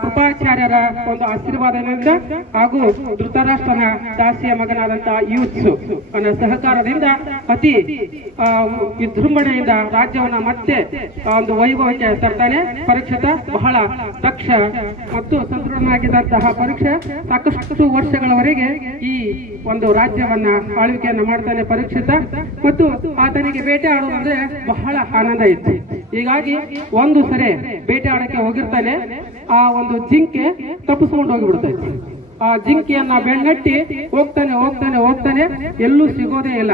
ಕೃಪಾಚಾರ್ಯರ ಒಂದು ಆಶೀರ್ವಾದದಿಂದ ಹಾಗೂ ಧೃತರಾಷ್ಟ್ರನ ದಾಸಿಯ ಮಗನಾದಂತಹ ಯೂತ್ಸು ಅನ್ನೋ ಸಹಕಾರದಿಂದ ಅತಿ ವಿಜೃಂಭಣೆಯಿಂದ ರಾಜ್ಯವನ್ನ ಮತ್ತೆ ಒಂದು ವೈಭವಕ್ಕೆ ತರ್ತಾನೆ. ಪರೀಕ್ಷಿತ ಬಹಳ ದಕ್ಷ ಮತ್ತು ಸದೃಢನಾಗಿದ್ದಂತಹ ಪರೀಕ್ಷೆ ಸಾಕಷ್ಟು ವರ್ಷಗಳವರೆಗೆ ಈ ಒಂದು ರಾಜ್ಯವನ್ನ ಆಳ್ವಿಕೆಯನ್ನ ಮಾಡ್ತಾನೆ ಪರೀಕ್ಷಿತ. ಮತ್ತು ಆತನಿಗೆ ಬೇಟೆ ಆಡುವುದಂದ್ರೆ ಬಹಳ ಆನಂದ ಇತ್ತು. ಹೀಗಾಗಿ ಒಂದು ಸರಿ ಬೇಟೆ ಆಡಕ್ಕೆ ಹೋಗಿರ್ತಾನೆ. ಆ ಒಂದು ಜಿಂಕೆ ತಪ್ಪಿಸ್ಕೊಂಡು ಹೋಗಿಬಿಡ್ತೈತೆ. ಆ ಜಿಂಕೆಯನ್ನ ಬೆನ್ನಟ್ಟಿ ಹೋಗ್ತಾನೆ ಎಲ್ಲೂ ಸಿಗೋದೇ ಇಲ್ಲ.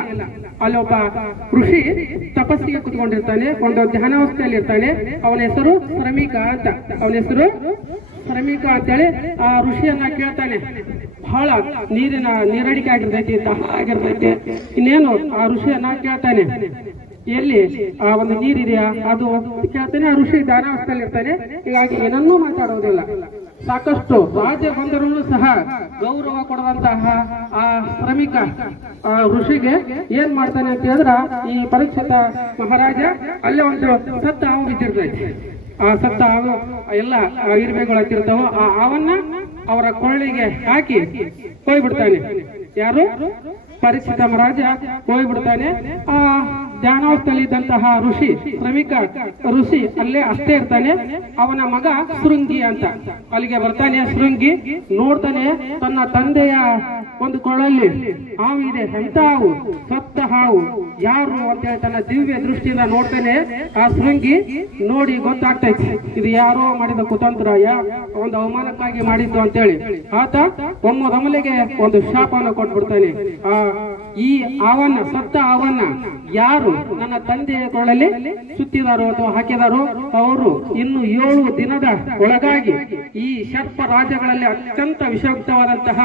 ಅಲ್ಲೊಬ್ಬ ಋಷಿ ತಪಸ್ಸಿಗೆ ಕುತ್ಕೊಂಡಿರ್ತಾನೆ, ಒಂದು ಧ್ಯಾನಾವಸ್ಥೆಯಲ್ಲಿ ಇರ್ತಾನೆ. ಅವನ ಹೆಸರು ಶ್ರಮಿಕ ಅಂತೇಳಿ ಆ ಋಷಿಯನ್ನ ಕೇಳ್ತಾನೆ. ಬಹಳ ನೀರಡಿಕೆ ಆಗಿರ್ತೈತಿ, ದಾಹ ಆಗಿರ್ತೈತಿ. ಇನ್ನೇನು ಆ ಋಷಿಯನ್ನ ಕೇಳ್ತಾನೆ, ಎಲ್ಲಿ ಆ ಒಂದು ನೀರಿದೆಯಾ ಅದು ಕೇಳ್ತಾನೆ. ಆ ಋಷಿ ಧ್ಯಾನಾವಸ್ಥೆಯಲ್ಲಿ ಇರ್ತಾನೆ. ಹೀಗಾಗಿ ಏನನ್ನೂ ಮಾತಾಡೋದಿಲ್ಲ. ಸಾಕಷ್ಟು ರಾಜ್ಯ ಬಂದರೂ ಸಹ ಗೌರವ ಕೊಡುವಂತಹ ಆ ಶ್ರಮಿಕ ಋಷಿಗೆ ಏನ್ ಮಾಡ್ತಾನೆ ಅಂತ ಹೇಳಿದ್ರ, ಈ ಪರೀಕ್ಷಿತ ಮಹಾರಾಜ ಅಲ್ಲೇ ಒಂದು ಸತ್ತ ಹಾವು ಬಿದ್ದಿರ್ತೈತೆ. ಆ ಸತ್ತ ಹಾವು ಎಲ್ಲ ಇರುವೆಗಳು ಹತ್ತಿರ್ತಾವ. ಆ ಹಾವನ್ನ ಅವರ ಕೊಳ್ಳಿಗೆ ಹಾಕಿ ಹೋಗ್ಬಿಡ್ತಾನೆ. ಯಾರು? ಪರೀಕ್ಷಿತ ಮಹಾರಾಜ ಹೋಗ್ಬಿಡ್ತಾನೆ. ಆ ಧ್ಯಾನಾವಸ್ಥೆಯಲ್ಲಿ ಇದ್ದಂತಹ ಋಷಿ ಶ್ರಮಿಕ ಋಷಿ ಅಲ್ಲೇ ಅಷ್ಟೇ ಇರ್ತಾನೆ. ಅವನ ಮಗ ಶೃಂಗಿ ಅಂತ ಅಲ್ಲಿಗೆ ಬರ್ತಾನೆ. ಶೃಂಗಿ ನೋಡ್ತಾನೆ, ತನ್ನ ತಂದೆಯ ಒಂದು ಕೊಳ್ಳಲ್ಲಿ ಹಾವು ಇದೆ. ಎಂತ ಹಾವು? ಸತ್ತ ಹಾವು. ಯಾರು ಅಂತೇಳಿ ತನ್ನ ದಿವ್ಯ ದೃಷ್ಟಿಯಿಂದ ನೋಡ್ತಾನೆ. ಆ ಶೃಂಗಿ ನೋಡಿ ಗೊತ್ತಾಗ್ತೈತಿ, ಇದು ಯಾರೋ ಮಾಡಿದ ಕುತಂತ್ರ, ಒಂದು ಅವಮಾನಕ್ಕಾಗಿ ಮಾಡಿದ್ದು ಅಂತೇಳಿ ಆತ ಒಮ್ಮೆಗೆ ಒಂದು ಶಾಪವನ್ನು ಕೊಟ್ಬಿಡ್ತಾನೆ. ಈ ಹಾವನ್ನ, ಸತ್ತ ಹಾವನ್ನ ಯಾರು ನನ್ನ ತಂದೆಯ ಕೊಳ್ಳಲ್ಲಿ ಸುತ್ತಿದಾರೋ ಅಥವಾ ಹಾಕಿದಾರೋ ಅವರು ಇನ್ನು 7 ದಿನದ ಒಳಗಾಗಿ ಈ ಸರ್ಪ ರಾಜ್ಯಗಳಲ್ಲಿ ಅತ್ಯಂತ ವಿಷಯುಕ್ತವಾದಂತಹ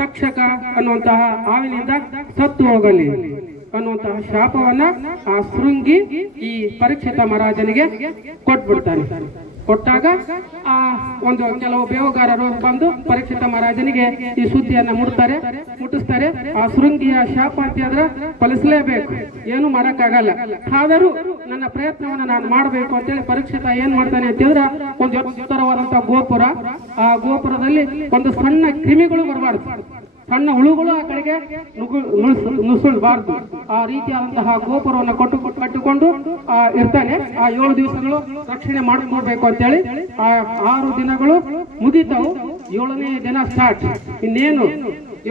ತಕ್ಷಕ ಅನ್ನುವಂತಹ ಹಾವಿನಿಂದ ಸತ್ತು ಹೋಗಲಿ ಅನ್ನುವಂತಹ ಶಾಪವನ್ನ ಆ ಶೃಂಗಿ ಈ ಪರೀಕ್ಷಿತ ಮಹಾರಾಜನಿಗೆ ಕೊಟ್ಬಿಡ್ತಾನೆ. ಕೊಟ್ಟಾಗ ಆ ಒಂದು ಕೆಲವು ಬೇಹುಗಾರರು ಬಂದು ಪರೀಕ್ಷಿತ ಮಹಾರಾಜನಿಗೆ ಈ ಸುದ್ದಿಯನ್ನ ಮುಟ್ಟಿಸ್ತಾರೆ. ಆ ಶೃಂಗಿಯ ಶಾಪ ಅಂತ ಹೇಳಿದ್ರೆ ಫಲಿಸಲೇಬೇಕು, ಏನು ಮಾಡಕ್ಕಾಗಲ್ಲ. ಆದರೂ ನನ್ನ ಪ್ರಯತ್ನವನ್ನ ನಾನು ಮಾಡಬೇಕು ಅಂತೇಳಿ ಪರೀಕ್ಷಿತ ಏನ್ ಮಾಡ್ತಾನೆ ಅಂತ ಹೇಳಿದ್ರೆ, ಒಂದು ಎತ್ತರವಾದಂತಹ ಗೋಪುರ, ಆ ಗೋಪುರದಲ್ಲಿ ಒಂದು ಸಣ್ಣ ಕ್ರಿಮಿಗಳು ಬರಬಾರ್ದು, ಸಣ್ಣ ಹುಳುಗಳು ಆ ಕಡೆಗೆ ನುಸುಳಬಾರ್ದು. ಆ ರೀತಿಯಾದಂತಹ ಗೋಪುರವನ್ನು ಕಟ್ಟಿಕೊಂಡು ಇರ್ತಾನೆ. ಆ 7 ದಿವಸಗಳು ರಕ್ಷಣೆ ಮಾಡ್ಕೊಡ್ಬೇಕು ಅಂತೇಳಿ ಆ 6 ದಿನಗಳು ಮುಗಿತಾವು. 7ನೇ ದಿನ ಸ್ಟಾರ್ಟ್. ಇನ್ನೇನು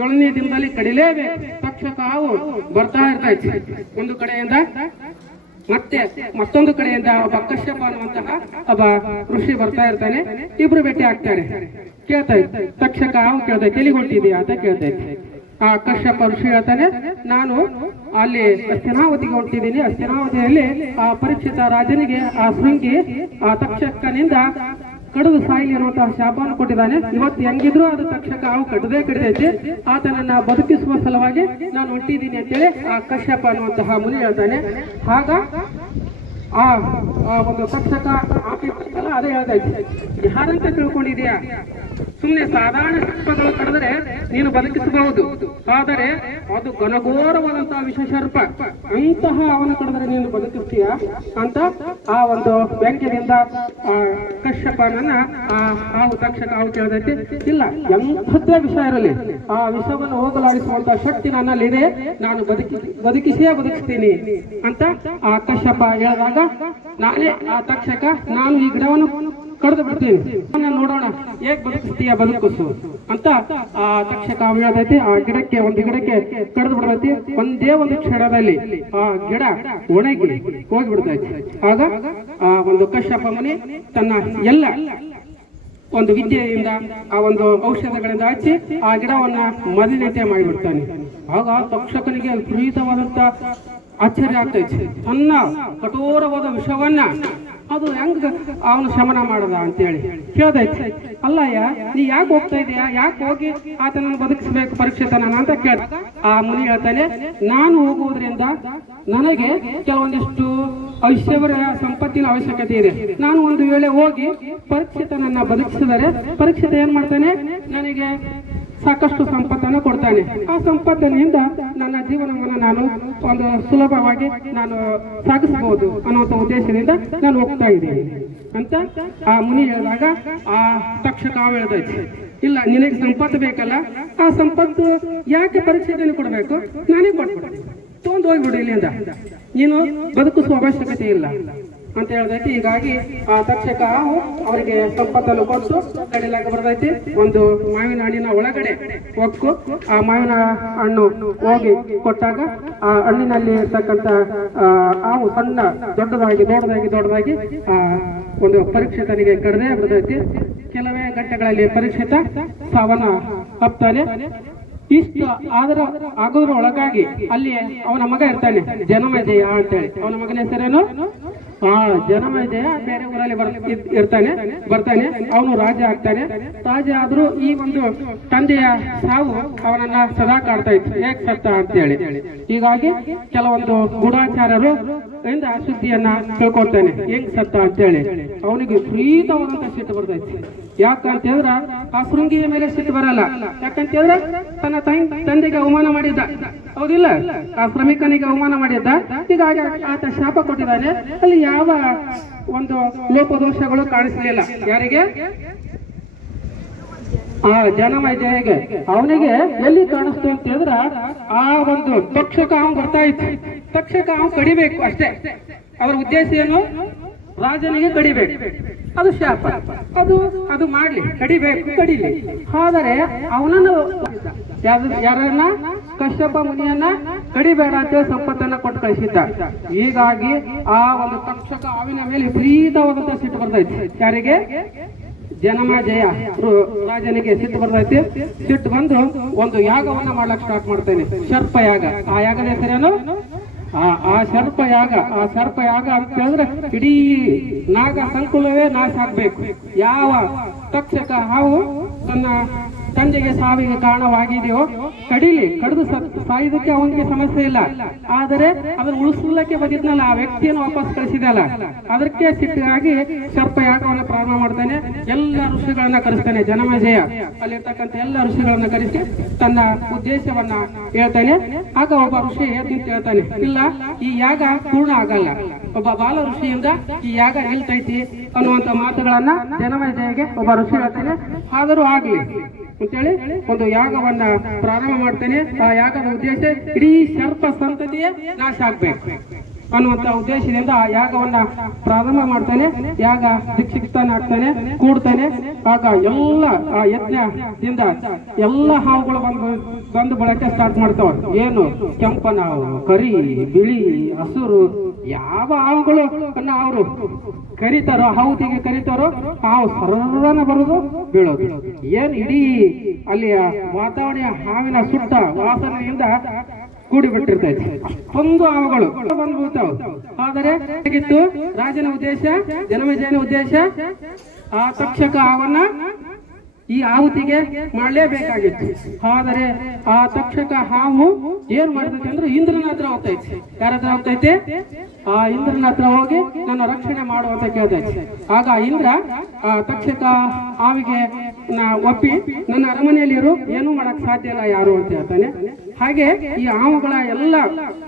7ನೇ ದಿನದಲ್ಲಿ ಕಡಿಲೇಬೇಕು. ತಕ್ಷಕ ಹಾವು ಬರ್ತಾ ಇರ್ತೈತಿ. ಒಂದು ಕಡೆಯಿಂದ ಮತ್ತೊಂದು ಕಡೆಯಿಂದ ಒಬ್ಬ ಕಶ್ಯಪ ಅನ್ನುವಂತಹ ಒಬ್ಬ ಋಷಿ ಬರ್ತಾ ಇರ್ತಾನೆ. ಇಬ್ರು ಭೇಟಿ ಆಗ್ತಾರೆ. ಕೇಳ್ತೈತೆ, ತಕ್ಷಕ ಹಾವು ಕೇಳ್ತೈತೆ, ಎಲ್ಲಿಗೆ ಹೊಂಟಿದೀಯಾ ಅಂತ ಕೇಳ್ತೈತೆ. ಆ ಕಶ್ಯಪ ಋಷಿ ಹೇಳ್ತಾನೆ, ನಾನು ಅಲ್ಲಿ ಹಸ್ತಿನಾವತಿಗೆ ಹೊಂಟಿದ್ದೀನಿ. ಹಸ್ತಿನಾವತಿಯಲ್ಲಿ ಆ ಪರೀಕ್ಷಿತ ರಾಜನಿಗೆ ಆ ಶೃಂಗಿ ಆ ತಕ್ಷಕನಿಂದ ಕಡಿದು ಸಾಯಿಲಿ ಅನ್ನುವಂತಹ ಶಾಪವನ್ನು ಕೊಟ್ಟಿದ್ದಾನೆ. ಇವತ್ತು ಹೆಂಗಿದ್ರು ಅದು ತಕ್ಷಕ ಹಾವು ಕಡಿದೈತಿ. ಆತನನ್ನ ಬದುಕಿಸುವ ಸಲುವಾಗಿ ನಾನು ಹೊಂಟಿದ್ದೀನಿ ಅಂತೇಳಿ ಆ ಕಶ್ಯಪ ಅನ್ನುವಂತಹ ಮುನಿ ಹೇಳ್ತಾನೆ. ಆಗ ಆ ಒಂದು ತಕ್ಷಕ ಹಾಕಿಲ್ಲ, ಅದೇ ಹೇಳ್ತೈತಿ, ಯಾರಂತ ತಿಳ್ಕೊಂಡಿದ್ಯಾ? ಸುಮ್ಮನೆ ಸಾಧಾರಣ ಸರ್ಪಗಳು ಕಡಿದ್ರೆ ನೀನು ಬದುಕಿಸಬಹುದು, ಆದರೆ ಅದು ಘನಘೋರವಾದಂತಹ ವಿಷ ಸರ್ಪ, ಅಂತಹ ಅವನು ಕಡಿದ್ರೆ ನೀನು ಬದುಕಿಸ್ತೀಯ ಅಂತ ಆ ಒಂದು ವ್ಯಂಗ್ಯದಿಂದ ಕಶ್ಯಪನನ್ನ ಹಾವು ತಕ್ಷಕ ಹಾವು ಕೇಳ್ದೈತಿ. ಇಲ್ಲ, ಎಂಥದ್ದೇ ವಿಷ ಇರಲಿ, ಆ ವಿಷವನ್ನು ಹೋಗಲಾಡಿಸುವಂತಹ ಶಕ್ತಿ ನನ್ನಲ್ಲಿದೆ, ನಾನು ಬದುಕಿಸ್ತೀನಿ ಅಂತ ಆ ಕಶ್ಯಪ ಹೇಳಿದಾಗ, ನಾನೇ ಆ ತಕ್ಷಕ, ನಾನು ಈ ಗಿಡವನ್ನು ಕಡಿದು ಬಿಡ್ತೀನಿ, ನೋಡೋಣ ಹೇಗ್ ಬದುಕಿಸ್ತೀಯ, ಬದುಕಿಸು ಅಂತ ಆ ತಕ್ಷಕ ಹೇಳ್ತೈತಿ. ಆ ಒಂದು ಗಿಡಕ್ಕೆ ಕಡಿದು ಬಿಡ್ತೈತಿ. ಒಂದೇ ಒಂದು ಕ್ಷಣದಲ್ಲಿ ಆ ಗಿಡ ಒಣಗಿ ಹೋಗಿಬಿಡ್ತೈತಿ. ಆಗ ಆ ಒಂದು ಕಶ್ಯಪ ಮುನಿ ತನ್ನ ಎಲ್ಲ ಒಂದು ವಿದ್ಯೆಯಿಂದ ಆ ಒಂದು ಔಷಧಗಳಿಂದ ಹಚ್ಚಿ ಆ ಗಿಡವನ್ನ ಮಲಿನತೆ ಮಾಡಿಬಿಡ್ತಾನೆ. ಆಗ ತಕ್ಷಕನಿಗೆ ವಿಪರೀತವಾದಂತ ಆಶ್ಚರ್ಯ ಆಗ್ತೈತಿ. ತನ್ನ ಕಠೋರವಾದ ವಿಷವನ್ನ ಅದು ಹೆಂಗ ಅವನು ಶಮನ ಮಾಡದ ಅಂತೇಳಿ ಕೇಳ್ದೈತಿ. ಅಲ್ಲಯ್ಯ, ನೀ ಯಾಕೆ ಹೋಗ್ತಾ ಇದೀಯಾ? ಯಾಕೆ ಹೋಗಿ ಆತನನ್ನು ಬದುಕಿಸ್ಬೇಕು ಪರೀಕ್ಷಿತನ ಅಂತ ಕೇಳ. ಆ ಮುನಿ ಹೇಳ್ತಾನೆ, ನಾನು ಹೋಗುವುದರಿಂದ ನನಗೆ ಕೆಲವೊಂದಿಷ್ಟು ಐಶ್ವರ್ಯ ಸಂಪತ್ತಿನ ಅವಶ್ಯಕತೆ ಇದೆ. ನಾನು ಒಂದು ವೇಳೆ ಹೋಗಿ ಪರೀಕ್ಷಿತನನ್ನ ಬದುಕಿಸಿದರೆ ಪರೀಕ್ಷಿತ ಏನ್ ಮಾಡ್ತಾನೆ, ನನಗೆ ಸಾಕಷ್ಟು ಸಂಪತ್ತನ್ನು ಕೊಡ್ತಾನೆ. ಆ ಸಂಪತ್ತಿನಿಂದ ನನ್ನ ಜೀವನವನ್ನು ನಾನು ಒಂದು ಸುಲಭವಾಗಿ ನಾನು ಸಾಗಿಸಬಹುದು ಅನ್ನುವಂಥ ಉದ್ದೇಶದಿಂದ ನಾನು ಹೋಗ್ತಾ ಇದ್ದೀನಿ. ಅಂತ ಆ ಮುನಿ ಹೇಳಿದಾಗ ಆ ತಕ್ಷಕ ಹೇಳ್ದೈತಿ, ಇಲ್ಲ ನಿನಗೆ ಸಂಪತ್ತು ಬೇಕಲ್ಲ, ಆ ಸಂಪತ್ತು ಯಾಕೆ ಪರೀಕ್ಷೆಯನ್ನು ಕೊಡಬೇಕು, ನಾನೇ ಕೊಟ್ಬಿಡ್ತೀನಿ, ತೊಗೊಂಡು ಹೋಗ್ಬಿಡು ಇಲ್ಲಿಂದ, ನೀನು ಬದುಕಿಸುವ ಅವಶ್ಯಕತೆ ಇಲ್ಲ ಅಂತ ಹೇಳ್ದೈತಿ. ಹೀಗಾಗಿ ಆ ತಕ್ಷಕ ಅವರಿಗೆ ಸಂಪತ್ತನ್ನು ಕೊಟ್ಟು ಕಡಿಲಾಗ ಬರ್ತೈತಿ. ಒಂದು ಮಾವಿನ ಹಣ್ಣಿನ ಒಳಗಡೆ ಹೊಕ್ಕು ಆ ಮಾವಿನ ಹಣ್ಣು ಹೋಗಿ ಕೊಟ್ಟಾಗ ಆ ಹಣ್ಣಿನಲ್ಲಿ ಇರ್ತಕ್ಕಂಥ ಹಾವು ಸಣ್ಣ ದೊಡ್ಡದಾಗಿ ಒಂದು ಪರೀಕ್ಷಿತನಿಗೆ ಕಡದೆ ಬರ್ತೈತಿ. ಕೆಲವೇ ಗಂಟೆಗಳಲ್ಲಿ ಪರೀಕ್ಷಿತ ಸಾವನ್ನ ಅಪ್ತಾನೆ. ಇಷ್ಟು ಆಗೋದ್ರ ಒಳಗಾಗಿ ಅಲ್ಲಿ ಅವನ ಮಗ ಇರ್ತಾನೆ ಜನಮೇಜಯ ಅಂತೇಳಿ. ಅವನ ಮಗನ ಹೆಸರೇನು? ಜನಮೇಜಯ ಬೇರೆ ಊರಲ್ಲಿ ಬರ್ತಾನೆ. ಅವನು ರಾಜ ಆಗ್ತಾನೆ. ರಾಜ ಆದ್ರೂ ಈ ಒಂದು ತಂದೆಯ ಸಾವು ಅವನನ್ನ ಸದಾ ಕಾಡ್ತಾ ಇತ್ತು, ಹೇಗ್ ಸತ್ತ ಅಂತೇಳಿ. ಹೀಗಾಗಿ ಕೆಲವೊಂದು ಗೂಢಾಚಾರ್ಯರು ಇಂದ ಸುದ್ದಿಯನ್ನ ತಿಳ್ಕೊಳ್ತಾನೆ, ಹೆಂಗ್ ಸತ್ತ ಅಂತೇಳಿ. ಅವನಿಗೆ ವಿಪರೀತವಾದಂತ ಸಿಟ್ಟು ಬರ್ತೈತಿ. ಯಾಕಂತ ಹೇಳಿದ್ರ ಆ ಶೃಂಗಿಯ ಮೇಲೆ ಸಿಟ್ಟು ಬರಲ್ಲ. ಯಾಕಂತ ಹೇಳಿದ್ರೆ ತನ್ನ ತಂದೆಗೆ ಅವಮಾನ ಮಾಡಿದ್ದ, ಹೌದಿಲ್ಲ, ಆ ಶ್ರಮಿಕನಿಗೆ ಅವಮಾನ ಮಾಡಿದ್ದ. ಹೀಗಾಗಿ ಆತ ಶಾಪ ಕೊಟ್ಟಿದ್ದಾನೆ. ಅಲ್ಲಿ ಯಾವ ಒಂದು ಲೋಪದೋಷಗಳು ಕಾಣಿಸಲಿಲ್ಲ. ಯಾರಿಗೆ? ಆ ಜನಮೇಜಯಗೆ. ಅವನಿಗೆ ಎಲ್ಲಿ ಕಾಣಿಸ್ತು ಅಂತ ಹೇಳಿದ್ರ ಆ ಒಂದು ತಕ್ಷಕ ಅವನು ಬರ್ತಾ ಇತ್ತು. ತಕ್ಷಕ ಅವನು ಕಡಿಬೇಕು ಅಷ್ಟೇ. ಅವರ ಉದ್ದೇಶ ಏನು? ರಾಜನಿಗೆ ಕಡಿಬೇಕು, ಅದು ಶಾಪ. ಅದು ಮಾಡ್ಲಿ, ಕಡಿಲಿ. ಆದರೆ ಅವನನ್ನು ಯಾರನ್ನ? ಕಶ್ಯಪ ಮುನಿಯನ್ನ ಕಡಿಬೇಡ ಅಂತ ಸಂಪತ್ತನ್ನ ಕೊಟ್ಟು ಕಳಿಸಿದ್ದ. ಹೀಗಾಗಿ ಆ ಒಂದು ತಕ್ಷಕ ಅವಿನ ಮೇಲೆ ವಿಪರೀತವಾದಂತ ಸಿಟ್ಟು ಬರ್ತೈತಿ. ಯಾರಿಗೆ? ಜನಮೇಜಯ ರಾಜನಿಗೆ ಸಿಟ್ಟು ಬರ್ತೈತಿ. ಸಿಟ್ಟು ಬಂದು ಒಂದು ಯಾಗವನ್ನ ಮಾಡ್ಲಕ್ ಸ್ಟಾರ್ಟ್ ಮಾಡ್ತೇನೆ, ಸರ್ಪ ಯಾಗ. ಆ ಯಾಗದ ಹೆಸರೇನು? ಆ ಸರ್ಪ ಯಾಗ ಅಂತ ಹೇಳಿದ್ರೆ ಇಡೀ ನಾಗ ಸಂಕುಲವೇ ನಾಶ ಆಗ್ಬೇಕು. ಯಾವ ತಕ್ಷಕ ಹಾವು ತನ್ನ ತಂದೆಗೆ ಸಾವಿಗೆ ಕಾರಣವಾಗಿದೆಯೋ ಕಡಿದು ಸಾಯುವುದಕ್ಕೆ ಅವನಿಗೆ ಸಮಸ್ಯೆ ಇಲ್ಲ. ಆದರೆ ಅದನ್ನು ಉಳಿಸಲಿಕ್ಕೆ ಬಂದಿದ್ನಲ್ಲ, ಆ ವ್ಯಕ್ತಿಯನ್ನು ವಾಪಸ್ ಕಳಿಸಿದಲ್ಲ, ಅದಕ್ಕೆ ಸಿಟ್ಟಾಗಿ ಸರ್ಪ ಯಾಗವನ್ನು ಪ್ರಾರಂಭ ಮಾಡ್ತಾನೆ. ಎಲ್ಲ ಋಷಿಗಳನ್ನ ಕರೆಸ್ತಾನೆ ಜನಮೇಜಯ. ಅಲ್ಲಿರ್ತಕ್ಕಂಥ ಎಲ್ಲ ಋಷಿಗಳನ್ನ ಕರೆಸಿ ತನ್ನ ಉದ್ದೇಶವನ್ನ ಹೇಳ್ತಾನೆ. ಆಗ ಒಬ್ಬ ಋಷಿ ನಿಂತು ಹೇಳ್ತಾನೆ, ಇಲ್ಲ, ಈ ಯಾಗ ಪೂರ್ಣ ಆಗಲ್ಲ, ಒಬ್ಬ ಬಾಲ ಋಷಿಯಿಂದ ಈ ಯಾಗ ನಿಲ್ತೈತಿ ಅನ್ನುವಂತ ಮಾತುಗಳನ್ನ ಜನಮೇಜಯಗೆ ಒಬ್ಬ ಋಷಿ ಹೇಳ್ತಾನೆ. ಆದರೂ ಆಗ್ಲಿ ಅಂತೇಳಿ ಒಂದು ಯಾಗವನ್ನ ಪ್ರಾರಂಭ ಮಾಡ್ತೇನೆ. ಆ ಯಾಗದ ಉದ್ದೇಶ ಇಡೀ ಸರ್ಪ ಸಂತತಿಯೇ ನಾಶ ಆಗ್ಬೇಕು ಅನ್ನುವಂತ ಉದ್ದೇಶದಿಂದ ಆ ಯಾಗವನ್ನ ಪ್ರಾರಂಭ ಮಾಡ್ತಾನೆ. ಯಾಗ ದೀಕ್ಷಿತನಾಗ್ತಾನೆ, ಕೂಡ್ತಾನೆ. ಆಗ ಎಲ್ಲ ಆ ಯಜ್ಞದಿಂದ ಎಲ್ಲ ಹಾವುಗಳು ಬಂದು ಬಳಕೆ ಸ್ಟಾರ್ಟ್ ಮಾಡ್ತಾವ. ಏನು? ಕೆಂಪನ ಹಾವು, ಕರಿ, ಬಿಳಿ, ಹಸುರು, ಯಾವ ಹಾವುಗಳು ಅವರು ಕರೀತಾರೋ, ಹಾವುತಿಗೆ ಕರೀತಾರೋ, ಹಾವು ಸರ್ವನ ಬರುದು ಬೀಳೋದು. ಏನ್ ಇಡೀ ಅಲ್ಲಿಯ ವಾತಾವರಣ ಹಾವಿನ ಸುಟ್ಟ ವಾಸನೆಯಿಂದ ಕೂಡಿ ಬಿಟ್ಟಿರ್ತೈತಿ. ಅಷ್ಟೊಂದು ಹಾವುಗಳು ಬಂದ್ಬಿಡ್ತಾವ. ಆದರೆ ಹೇಗಿತ್ತು ರಾಜನ ಉದ್ದೇಶ, ಜನಮೇಜಯನ ಉದ್ದೇಶ? ಆ ತಕ್ಷಕ ಹಾವನ್ನ ಈ ಆಹುತಿಗೆ ಮಾಡಲೇಬೇಕಾಗಿತ್ತು. ಆದರೆ ಆ ತಕ್ಷಕ ಹಾವು ಏನ್ ಮಾಡ್ತೈತಿ ಅಂದ್ರೆ ಇಂದ್ರನ ಹತ್ರ ಹೋಗ್ತೈತಿ. ಯಾರ ಹತ್ರ ಹೋಗ್ತೈತಿ? ಆ ಇಂದ್ರನ ಹತ್ರ ಹೋಗಿ ನನ್ನ ರಕ್ಷಣೆ ಮಾಡುವಂತ ಕೇಳ್ತೈತಿ. ಆಗ ಇಂದ್ರ ಆ ತಕ್ಷಕ ಹಾವಿಗೆ ಒಪ್ಪಿ ನನ್ನ ಅರಮನೆಯಲ್ಲಿ ಇರು, ಏನೂ ಮಾಡಕ್ ಸಾಧ್ಯ ಇಲ್ಲ ಯಾರು ಅಂತ ಹೇಳ್ತಾನೆ. ಹಾಗೆ ಈ ಹಾವುಗಳ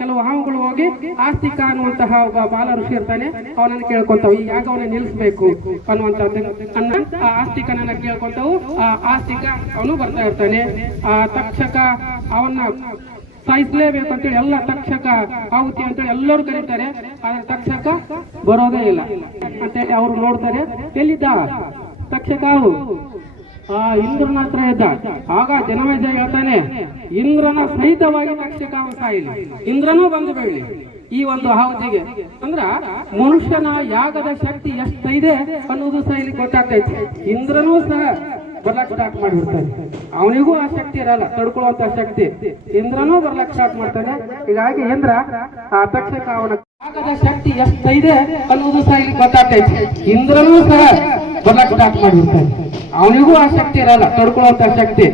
ಕೆಲವು ಹಾವುಗಳು ಹೋಗಿ ಆಸ್ತಿಕ ಅನ್ನುವಂತಹ ಒಬ್ಬ ಬಾಲ ಋಷಿ ಇರ್ತಾನೆ, ಅವನನ್ನು ಕೇಳ್ಕೊಂತಾವ, ಈ ಯಾಗವನ್ನ ನಿಲ್ಲಿಸಬೇಕು ಅನ್ನುವಂಥದ್ದು. ಆ ಆಸ್ತಿಕನನ್ನ ಕೇಳ್ಕೊಂತಾವು. ಆ ಆಸ್ತಿಕ ಅವನು ಬರ್ತಾ ಇರ್ತಾನೆ. ಆ ತಕ್ಷಕ ಅವನ್ನ ಸಾಯಿಸಲೇಬೇಕು ಅಂತೇಳಿ ಎಲ್ಲ ತಕ್ಷಕ ಆಹುತಿ ಅಂತೇಳಿ ಎಲ್ಲರೂ ಕರೀತಾರೆ. ಆದ್ರೆ ತಕ್ಷಕ ಬರೋದೇ ಇಲ್ಲ ಅಂತೇಳಿ ಅವರು ನೋಡ್ತಾರೆ. ಎಲ್ಲಿದ್ದ ತಕ್ಷಕ? ಆ ಇಂದ್ರನ ಹತ್ರ ಇದ್ದ. ಆಗ ಜನಮೇಜಯ ಹೇಳ್ತಾನೆ, ಇಂದ್ರನ ಸಹಿತವಾಗಿ ತಕ್ಷಕ ಸಾಯಿಲಿ, ಇಂದ್ರನೂ ಬಂದು ಬೀಳಲಿ ಈ ಒಂದು ಆಹುತಿಗೆ. ಅಂದ್ರ ಮನುಷ್ಯನ ಯಾಗದ ಶಕ್ತಿ ಎಷ್ಟೈದೆ ಅನ್ನೋದು ಸಹ ಇಲ್ಲಿ ಗೊತ್ತಾಗ್ತೈತಿ. ಇಂದ್ರನೂ ಸಹ ಬರ್ಲಕ್ ಸ್ಟಾರ್ಟ್ ಮಾಡಿರ್ತಾನೆ. ಅವನಿಗೂ ಆ ಶಕ್ತಿ ಇರಲ್ಲ, ತಡ್ಕೊಳ್ಳುವಂತ ಶಕ್ತಿ. ಇಂದ್ರನೂ ಬರ್ಲಕ್ ಸ್ಟಾರ್ಟ್ ಮಾಡ್ತಾನೆ. ಹೀಗಾಗಿ ಇಂದ್ರ ಆ ತಕ್ಷಕ ಅವನ ಯಾಗದ ಶಕ್ತಿ ಎಷ್ಟೈದೆ ಅನ್ನೋದು ಸಹ ಇಲ್ಲಿ ಗೊತ್ತಾಗ್ತೈತಿ. ಇಂದ್ರನೂ ಸಹ ಬರ್ಲಕ್ ಸ್ಟಾರ್ಟ್ ಮಾಡಿರ್ತಾನೆ. ಅವನಿಗೂ ಆ ಶಕ್ತಿ ಇರಲ್ಲ, ತಡ್ಕೊಳ್ಳುವಂತ ಶಕ್ತಿ.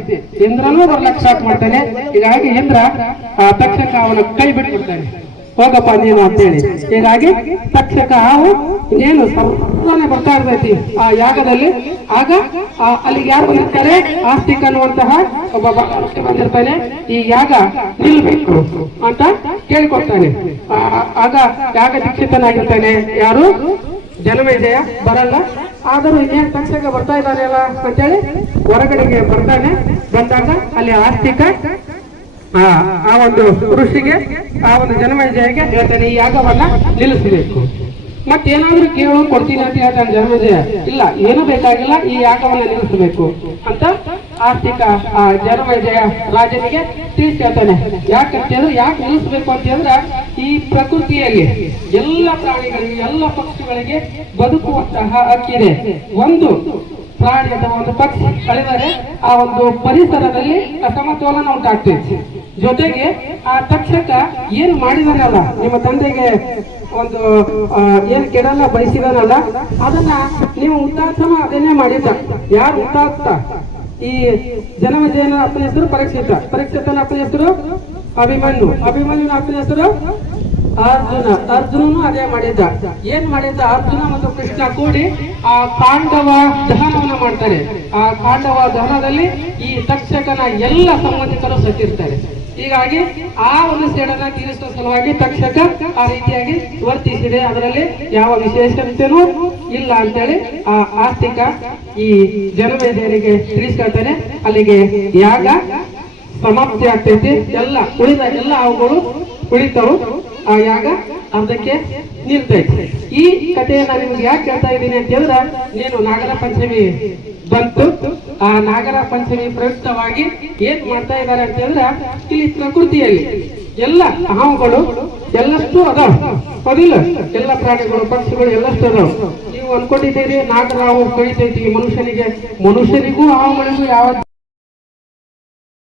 ಇಂದ್ರನೂ ಬರ್ಲಕ್ ಸ್ಟಾರ್ಟ್ ಮಾಡ್ತಾನೆ. ಹೀಗಾಗಿ ಇಂದ್ರ ಆ ತಕ್ಷಕ ಅವನ ಕೈ ಬಿಟ್ಬಿಡ್ತಾನೆ, ಹೋಗಪ್ಪ ನೀನು ಅಂತೇಳಿ. ಹೀಗಾಗಿ ತಕ್ಷಕ ಹಾವು ಏನು ಸರ್ವನೆ ಬರ್ತಾ ಇರ್ತೈತಿ ಆ ಯಾಗದಲ್ಲಿ. ಆಗ ಅಲ್ಲಿಗೆ ಯಾರು ಬಂದಿರ್ತಾರೆ? ಆಸ್ತಿಕ ಅನ್ನುವಂತಹ ಒಬ್ಬ ಬಂದಿರ್ತಾನೆ. ಈ ಯಾಗ ನಿಲ್ಬೇಕು ಅಂತ ಕೇಳಿಕೊಡ್ತಾನೆ. ಆಗ ಯಾಗ ದೀಕ್ಷಿತನಾಗಿರ್ತಾನೆ. ಯಾರು? ಜನಮೇಜಯ ಬರಲ್ಲ. ಆದರೂ ಏನ್ ತಕ್ಷಕ ಬರ್ತಾ ಇದ್ದಾನೆ ಅಲ್ಲ ಅಂತೇಳಿ ಹೊರಗಡೆಗೆ ಬರ್ತಾನೆ. ಬಂದಾಗ ಅಲ್ಲಿ ಆಸ್ತಿಕ ಆ ಒಂದು ಋಷಿಗೆ ಆ ಒಂದು ಜನಮೇಜಯಗೆ ಹೇಳ್ತಾನೆ, ಈ ಯಾಗವನ್ನ ನಿಲ್ಲಿಸಬೇಕು. ಮತ್ತೇನಾದ್ರೂ ಕೇಳು ಕೊಡ್ತೀನಿ ಅಂತ ಹೇಳ್ತಾನೆ ಜನಮೇಜಯ. ಇಲ್ಲ, ಏನು ಬೇಕಾಗಿಲ್ಲ, ಈ ಯಾಗವನ್ನ ನಿಲ್ಲಿಸಬೇಕು ಅಂತ ಆಸ್ತಿಕ ಆ ಜನಮೇಜಯ ರಾಜನಿಗೆ ತಿಳಿಸಿ ಹೇಳ್ತಾನೆ. ಯಾಕಂತೇಳಿದ್ರೆ ಯಾಕೆ ನಿಲ್ಲಿಸಬೇಕು ಅಂತ ಹೇಳಿದ್ರೆ, ಈ ಪ್ರಕೃತಿಯಲ್ಲಿ ಎಲ್ಲ ಪ್ರಾಣಿಗಳಿಗೆ ಎಲ್ಲ ಪಕ್ಷಿಗಳಿಗೆ ಬದುಕುವಂತಹ ಹಕ್ಕಿದೆ. ಒಂದು ಪ್ರಾಣಿ ಅಥವಾ ಒಂದು ಪಕ್ಷಿ ಕಳೆದರೆ ಆ ಒಂದು ಪರಿಸರದಲ್ಲಿ ಅಸಮತೋಲನ ಉಂಟಾಗ್ತೈತಿ. ಜೊತೆಗೆ ಆ ತಕ್ಷಕ ಏನು ಮಾಡಿದಾನಲ್ಲ, ನಿಮ್ಮ ತಂದೆಗೆ ಒಂದು ಏನ್ ಕೆಡಲ್ಲ ಬಯಸಿದಾನಲ್ಲ, ಅದನ್ನ ನೀವು ಹುತಾತ್ಮ ಅದನ್ನೇ ಮಾಡಿದ್ದ. ಯಾರು ಹುತಾತ್ಮ? ಈ ಜನಮೇಜಯನ ಅಪ್ಪನ ಹೆಸರು ಪರೀಕ್ಷಿತ, ಪರೀಕ್ಷಿತನ ಅಪ್ಪನ ಹೆಸರು ಅಭಿಮನ್ಯು, ಅಭಿಮನ್ಯುನ ಅಪ್ಪನ ಹೆಸರು ಅರ್ಜುನ, ಅರ್ಜುನನು ಅದೇ ಮಾಡಿದ್ದ. ಏನ್ ಮಾಡಿದ್ದ? ಅರ್ಜುನ ಮತ್ತು ಕೃಷ್ಣ ಕೂಡಿ ಆ ಪಾಂಡವ ದಹನವನ್ನ ಮಾಡ್ತಾರೆ. ಆ ಪಾಂಡವ ದಹನದಲ್ಲಿ ಈ ತಕ್ಷಕನ ಎಲ್ಲ ಸಂಬಂಧಿಕರು ಸತ್ತಿರ್ತಾರೆ. ಹೀಗಾಗಿ ಆ ಒಂದು ಸೇಡನ್ನ ತೀರಿಸುವ ಸಲುವಾಗಿ ತಕ್ಷಕ ಆ ರೀತಿಯಾಗಿ ವರ್ತಿಸಿದೆ. ಅದರಲ್ಲಿ ಯಾವ ವಿಶೇಷತೆನೂ ಇಲ್ಲ ಅಂತೇಳಿ ಆ ಆಸ್ತಿಕ ಈ ಜನಮೇಜಯರಿಗೆ ತಿಳಿಸ್ಕೊಳ್ತಾನೆ. ಅಲ್ಲಿಗೆ ಯಾಗ ಸಮಾಪ್ತಿ ಆಗ್ತೈತಿ. ಎಲ್ಲ ಉಳಿದ ಎಲ್ಲ ಅವುಗಳು ಉಳಿತವು. ಆ ಯಾಗ ಅರ್ಧಕ್ಕೆ ನಿಲ್ತೈತಿ. ಈ ಕಥೆಯನ್ನ ನಿಮ್ಗೆ ಯಾಕೆ ಹೇಳ್ತಾ ಇದ್ದೀನಿ ಅಂತ ಹೇಳಿದ್ರೆ, ನೀನು ನಾಗರ ಪಂಚಮಿ ಬಂತು. ಆ ನಾಗರ ಪಂಚಮಿ ಪ್ರಯುಕ್ತವಾಗಿ ಏನ್ ಮಾಡ್ತಾ ಇದ್ದಾರೆ ಅಂತ ಹೇಳಿದ್ರೆ, ಇಲ್ಲಿ ಪ್ರಕೃತಿಯಲ್ಲಿ ಎಲ್ಲ ಹಾವುಗಳು ಎಲ್ಲಷ್ಟು ಅದಾವ, ಹೌದಿಲ್ಲ? ಎಲ್ಲ ಪ್ರಾಣಿಗಳು ಪಕ್ಷಿಗಳು ಎಲ್ಲಷ್ಟು ಅದಾವ. ನೀವು ಅನ್ಕೊಂಡಿದ್ದೀರಿ ನಾಗರ ಹಾವು ಕಡಿತೈತಿ ಮನುಷ್ಯನಿಗೂ ಹಾವುಗಳಿಗೂ ಯಾವ